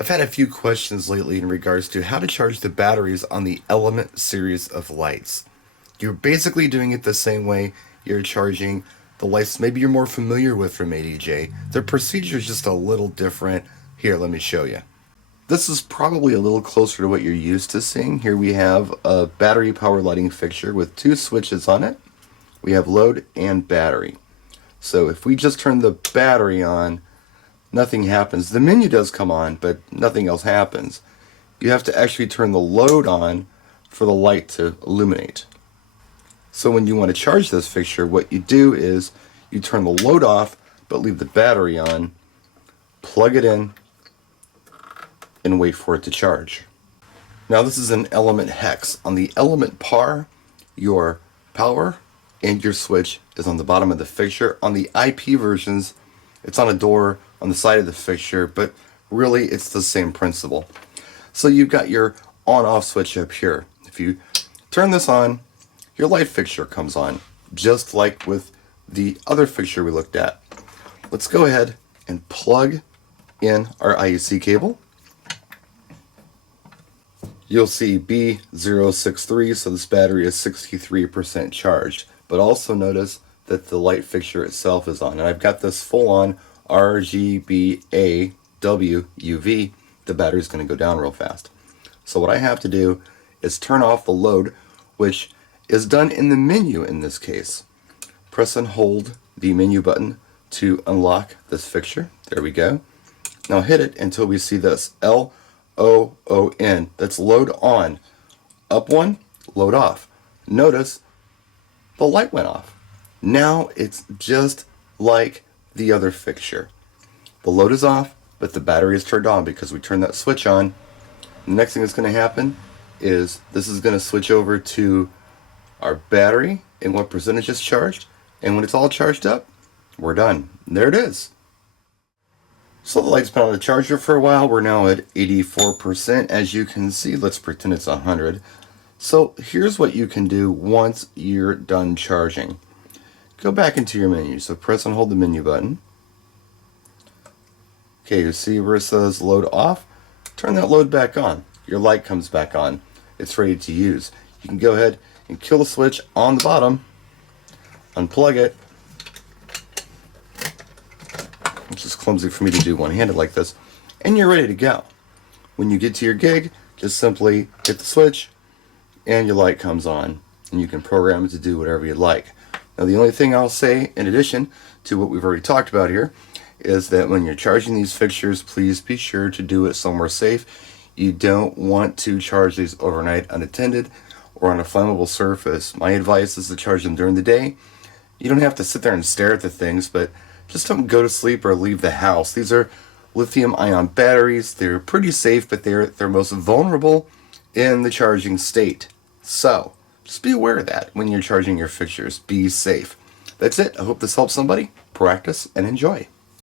I've had a few questions lately in regards to how to charge the batteries on the Element series of lights. You're basically doing it the same way you're charging the lights maybe you're more familiar with from ADJ. The procedure is just a little different. Here, let me show you. This is probably a little closer to what you're used to seeing. Here we have a battery power lighting fixture with two switches on it. We have load and battery. So if we just turn the battery on, nothing happens. The menu does come on, but nothing else happens. You have to actually turn the load on for the light to illuminate. So when you want to charge this fixture, what you do is you turn the load off, but leave the battery on, plug it in, and wait for it to charge. Now this is an Element hex. On the Element par, your power and your switch is on the bottom of the fixture. On the IP versions, it's on a door on the side of the fixture, but really it's the same principle. So you've got your on-off switch up here. If you turn this on, your light fixture comes on, just like with the other fixture we looked at. Let's go ahead and plug in our IEC cable. You'll see B063, so this battery is 63% charged. But also notice that the light fixture itself is on. And I've got this full on RGBA WUV. The battery's going to go down real fast. So what I have to do is turn off the load, which is done in the menu in this case. Press and hold the menu button to unlock this fixture. There we go. Now hit it until we see this LOON. That's load on. Up one, load off. Notice the light went off. Now it's just like the other fixture. The load is off, but the battery is turned on because we turned that switch on. The next thing that's going to happen is this is going to switch over to our battery and what percentage is charged, and when it's all charged up, we're done. There it is. So the light's been on the charger for a while. We're now at 84%. As you can see, let's pretend it's 100. So here's what you can do once you're done charging. Go back into your menu. So press and hold the menu button. Okay, you see where it says load off? Turn that load back on. Your light comes back on. It's ready to use. You can go ahead and kill the switch on the bottom, unplug it, which is clumsy for me to do one-handed like this, and you're ready to go. When you get to your gig, just simply hit the switch and your light comes on, and you can program it to do whatever you'd like. Now the only thing I'll say in addition to what we've already talked about here is that when you're charging these fixtures, please be sure to do it somewhere safe. You don't want to charge these overnight unattended or on a flammable surface. My advice is to charge them during the day. You don't have to sit there and stare at the things, but just don't go to sleep or leave the house. These are lithium-ion batteries. They're pretty safe, but they're most vulnerable in the charging state. So just be aware of that when you're charging your fixtures. Be safe. That's it. I hope this helps somebody. Practice and enjoy.